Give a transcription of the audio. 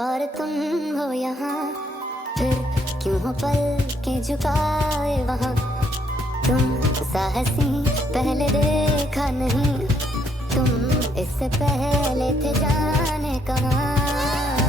और तुम हो यहाँ, फिर क्यों हो पल के झुकाए वहाँ। तुम साहसी पहले देखा नहीं, तुम इससे पहले थे जाने कहाँ।